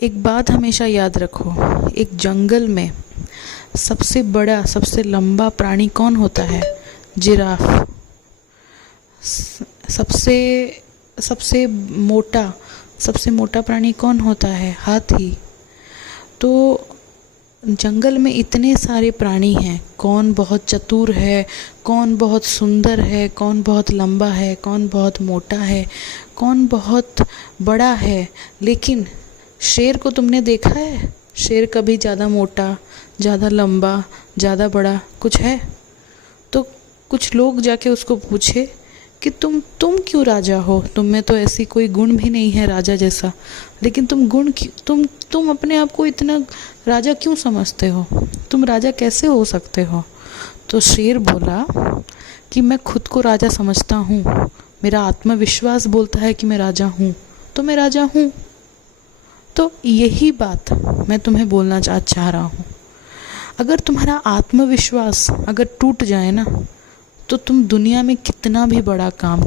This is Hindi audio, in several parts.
एक बात हमेशा याद रखो, एक जंगल में सबसे बड़ा सबसे लंबा प्राणी कौन होता है? जिराफ। सबसे सबसे सबसे मोटा प्राणी कौन होता है? हाथी। तो जंगल में इतने सारे प्राणी हैं, कौन बहुत चतुर है, कौन बहुत सुंदर है, कौन बहुत लंबा है, कौन बहुत मोटा है, कौन बहुत बड़ा है। लेकिन शेर को तुमने देखा है? शेर कभी ज़्यादा मोटा, ज़्यादा लंबा, ज़्यादा बड़ा कुछ है? तो कुछ लोग जाके उसको पूछे कि तुम क्यों राजा हो? तुम में तो ऐसी कोई गुण भी नहीं है राजा जैसा, लेकिन तुम अपने आप को इतना राजा क्यों समझते हो? तुम राजा कैसे हो सकते हो? तो शेर बोला कि मैं खुद को राजा समझता हूँ, मेरा आत्मविश्वास बोलता है कि मैं राजा हूँ, तो मैं राजा हूँ। तो यही बात मैं तुम्हें बोलना चाह रहा हूँ। अगर तुम्हारा आत्मविश्वास अगर टूट जाए ना, तो तुम दुनिया में कितना भी बड़ा काम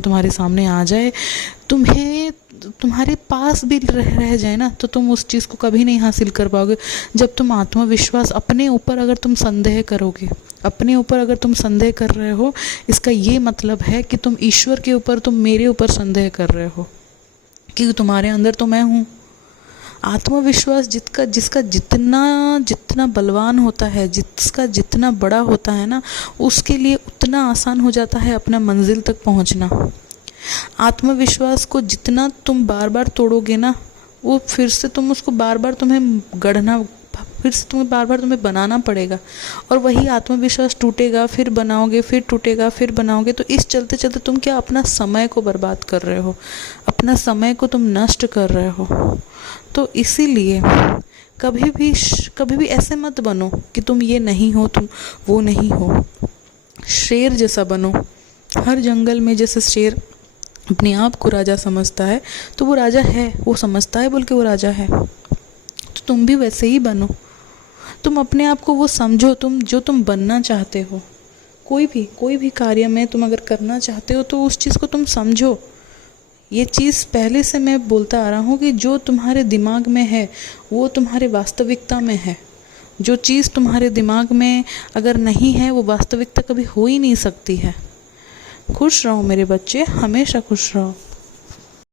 तुम्हारे सामने आ जाए, तुम्हारे पास भी रह जाए ना, तो तुम उस चीज़ को कभी नहीं हासिल कर पाओगे। जब तुम आत्मविश्वास अपने ऊपर अगर तुम संदेह करोगे, अपने ऊपर अगर तुम संदेह कर रहे हो, इसका ये मतलब है कि तुम ईश्वर के ऊपर, तुम मेरे ऊपर संदेह कर रहे हो, क्योंकि तुम्हारे अंदर तो मैं हूँ। आत्मविश्वास जिसका जितना बलवान होता है, जिसका जितना बड़ा होता है ना, उसके लिए उतना आसान हो जाता है अपना मंजिल तक पहुंचना। आत्मविश्वास को जितना तुम बार बार तोड़ोगे ना, वो फिर से तुम उसको बार बार तुम्हें बनाना पड़ेगा, और वही आत्मविश्वास टूटेगा, फिर बनाओगे, फिर टूटेगा, फिर बनाओगे। तो इस चलते चलते तुम क्या अपना समय को बर्बाद कर रहे हो, अपना समय को तुम नष्ट कर रहे हो। तो इसीलिए कभी भी ऐसे मत बनो कि तुम ये नहीं हो, तुम वो नहीं हो। शेर जैसा बनो। हर जंगल में जैसे शेर अपने आप को राजा समझता है, तो वो राजा है, वो समझता है बोल के वो राजा है। तो तुम भी वैसे ही बनो। तुम अपने आप को वो समझो, तुम बनना चाहते हो। कोई भी कार्य में तुम अगर करना चाहते हो, तो उस चीज़ को तुम समझो। ये चीज़ पहले से मैं बोलता आ रहा हूँ कि जो तुम्हारे दिमाग में है वो तुम्हारे वास्तविकता में है। जो चीज़ तुम्हारे दिमाग में अगर नहीं है, वो वास्तविकता कभी हो ही नहीं सकती है। खुश रहो मेरे बच्चे, हमेशा खुश रहो।